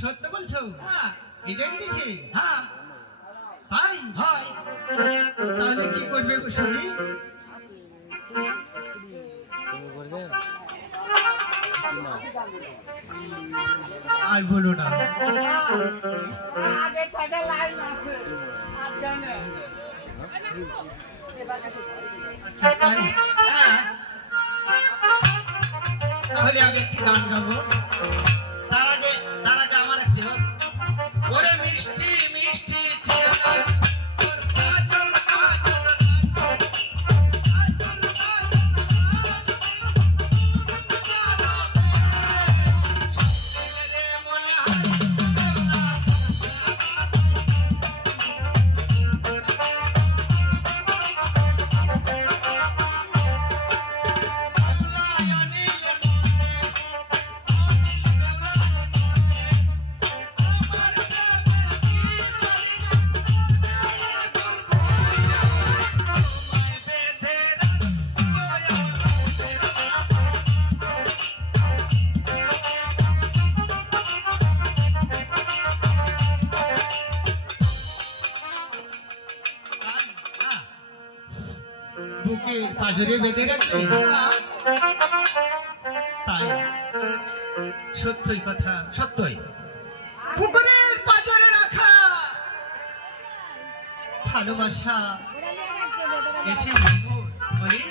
সত্য বলছো? হ্যাঁ এজেন্ট দিছে? হ্যাঁ তাই হয়। তাহলে কি করবে শুনি? আর বলো না। আগে থেকে লাইন আছে আর জানে আচ্ছা তাই, হ্যাঁ তাহলে আমি একটি গান গাবো। তার আগে আমার একটি হোক। ওরে মিষ্টি মিষ্টি ছিল তোর কাজল কাজল কাজল কাজল মনে হয় বুকে পাঁজরে বেঁধে রাখবে? তাই সত্যই কথা, সত্যই পুকুরের পাঁজরে রাখা ভালোবাসা এসে বলি